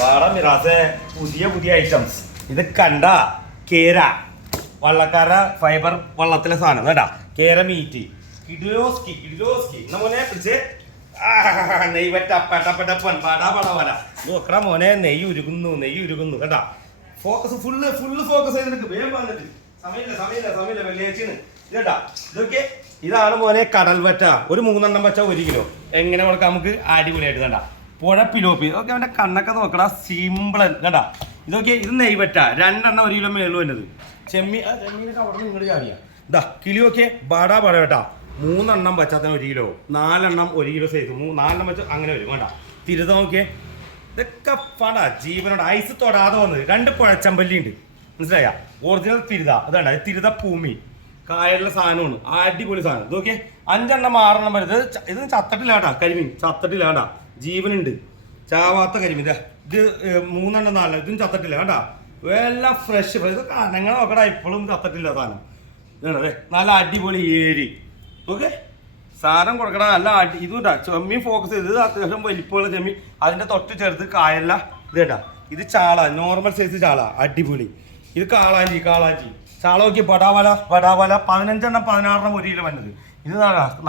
വാടാ മിറാസെ, പുതിയ പുതിയ ഐറ്റംസ്. ഇത് കണ്ട കേര വള്ളക്കാര ഫൈബർ വള്ളത്തിലെ സാധനം കേട്ടാ. കേര മീറ്റ് കിഡിലോസ്കി കിഡിലോസ്കി എന്നാ മോനെ പിടിച്ച് നെയ് പട്ടപ്പട്ടപ്പൻ പടാ പടവല നോക്കടാ മോനെ. നെയ്യ് ഉരുകുന്നു കേട്ടാ. ഫോക്കസ് ഫുള്ള് ഫോക്കസ് ചെയ്തിട്ട് വേഗം വന്നിട്ട് സമയമില്ല വെള്ളിയാഴ്ചയാണ് കേട്ടാ. ഇതൊക്കെ ഇതാണ് മോനെ കടൽ വറ്റ. ഒരു 3 വച്ച 1 കിലോ എങ്ങനെ കൊടുക്കാം നമുക്ക് അടിപൊളിയായിട്ട് കണ്ട. പുഴ പിലോപ്പി ഓക്കെ. അവൻ്റെ കണ്ണൊക്കെ നോക്കടാ, സിമ്പിളൻ കണ്ടാ. ഇതൊക്കെ ഇത് നെയ്വറ്റ 2 1 കിലോ മേളു വന്നത്. ചെമ്മീനൊക്കെ അവിടെ നിന്ന് ഇങ്ങോട്ട് ചാടിയാ. ഇതാ കിളിയൊക്കെ ബടാ കേട്ടാ. 3 വച്ചാൽ 1 കിലോ, 4 1 കിലോ സൈസ്, 4 വെച്ച് അങ്ങനെ വരും വേണ്ട. തിരുത നോക്കിയേ, ഇതൊക്കെ പാടാ ജീവനോട്. ഐസ് തൊടാതെ വന്നത്. 2 പുഴച്ചമ്പല്ലി ഉണ്ട് മനസ്സിലായ. ഒറിജിനൽ തിരുത അതാണ്. തിരുത ഭൂമി കായലിലെ സാധനമാണ്. അടിപൊളി സാധനം. ഇത് നോക്കിയേ 5 6 വരുന്നത്. ഇത് ചത്തട്ടില്ല കേട്ടാ. കരിമീൻ ചത്തട്ടില്ല കേട്ടാ. ജീവനുണ്ട്, ചാവാത്ത കരിമീൻ. ഇത് 3 4 ഇതും ചത്തട്ടില്ല കേട്ടാ. എല്ലാം ഫ്രഷ്. ഇത് ഞങ്ങൾ നോക്കടാ, ഇപ്പോഴും ചത്തട്ടില്ല സാധനം. ഇതാണേ നല്ല അടിപൊളി ഏരി. ഓക്കെ സാധനം കൊടുക്കടാ. നല്ല ഇതുണ്ടാ. ചെമ്മീൻ ഫോക്കസ് ചെയ്ത് അത്യാവശ്യം വലിപ്പമുള്ള ചെമ്മീൻ. അതിന്റെ തൊട്ട് ചേർത്ത് കായല്ല. ഇത് കേട്ടാ. ഇത് ചാള, നോർമൽ സൈസ് ചാള അടിപൊളി. ഇത് കാളാഞ്ചി ചാള നോക്കി പടാവല 15 16 1 കിലോ വന്നത്. ഇത്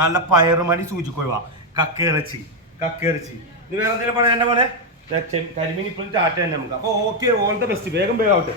നല്ല പയറുമണി സൂചിക്കൊഴുവ കക്കയിറച്ചി. ഇത് വേറെ എന്തെങ്കിലും പറയാൻ പോലെ കരിമീൻ ഇപ്പോഴും ചാറ്റ തന്നെ നമുക്ക്. അപ്പോൾ ഓക്കെ, ഓൾ ദ ബെസ്റ്റ്. വേഗം ആവട്ടെ.